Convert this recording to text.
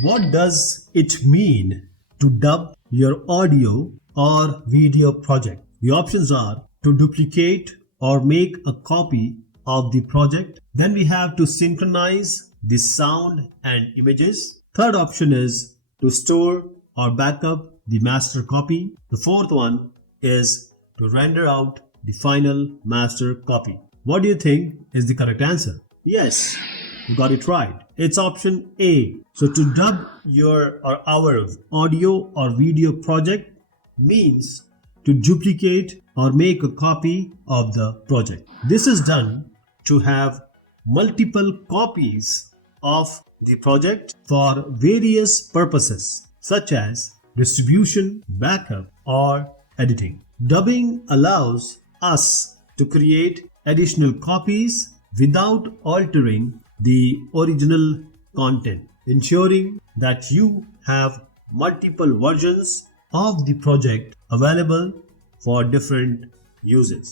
What does it mean to dub your audio or video project? The options are to duplicate or make a copy of the project. Then we have to synchronize the sound and images. Third option is to store or backup the master copy. The fourth one is to render out the final master copy. What do you think is the correct answer? Yes, you got it right. It's option A. So to dub your or our audio or video project means to duplicate or make a copy of the project. This is done to have multiple copies of the project for various purposes such as distribution, backup, or editing. Dubbing allows us to create additional copies without altering the original content, ensuring that you have multiple versions of the project available for different uses.